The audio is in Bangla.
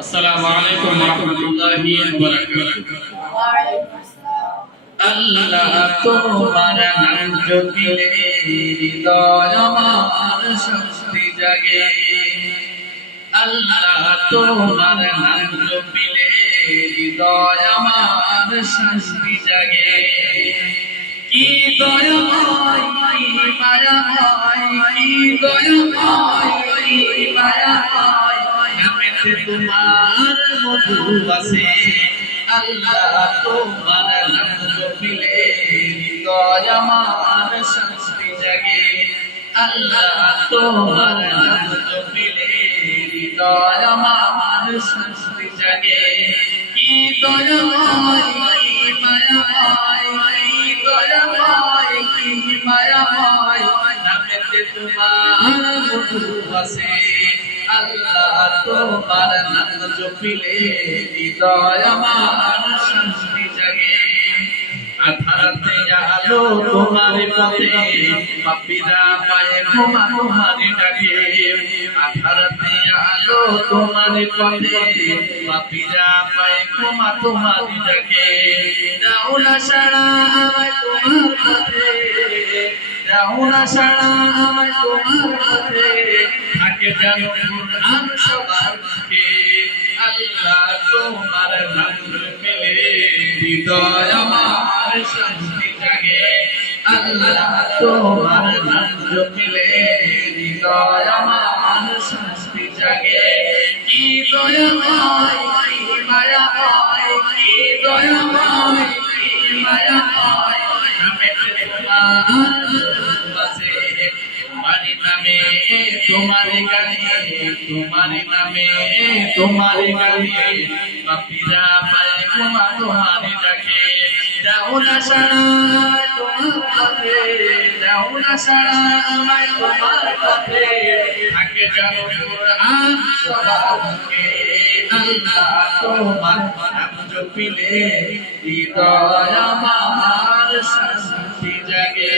আসসালামু আলাইকুম ওয়া রাহমাতুল্লাহি ওয়া বারাকাতুহু। আল্লাহ তোমার নাম জপিলে হৃদয় আমার শান্তি জাগে। আল্লাহ তোমার নাম জপিলে হৃদয় আমার শান্তি জাগে। কি দয়াময় কি মায়াময়, কি দয়াময় কি মায়াময়, নামেতে তোমার মধু আছে। আল্লাহ তোমার নাম জপিলে হৃদয় আমার শান্তি জাগে। আল্লাহ তোমার নাম জপিলে হৃদয় আমার শান্তি জাগে। কি দয়াময় কি মায়াময়, কি দয়াময় কি মায়াময়, নামেতে তোমার মধু আছে। আল্লাহ তোমার নাম জপিলে হৃদয় আমার শান্তি জাগে। আধারাতে আলো তোমার পথে, পাপীরা পায়ে ক্ষমা তোমার ডাকে। আধারাতে আলো তোমার পথে, পাপীরা পায়ে ক্ষমা তোমার ডাকে। দাও না সাড়া আমায় তোমার পথে, দাও না সাড়া আমায় তোমার পথে, থাকে যেন কুরআন সবার মুখে। আল্লাহ তোমার নাম জপিলে হৃদয় আমার শান্তি জাগে। আল্লাহ তোমার নাম জপিলে হৃদয় আমার শান্তি জাগে। কি দয়াময় কি মায়াময়, কি দয়াময় কি মায়াময়, নামেতে তোমার আছে। তোমারি নামে তোমারি গানে, তোমারি নামে তোমারি গানে, পাপীরা পায়ে ক্ষমা তোমার ডাকে। দাও না সাড়া তোমার পথে, দাও না সাড়া আমায় তোমার পথে, থাকে যেন কুরআন সবার মুখে। আল্লাহ তোমার নাম জপিলে হৃদয় আমার শান্তি জাগে।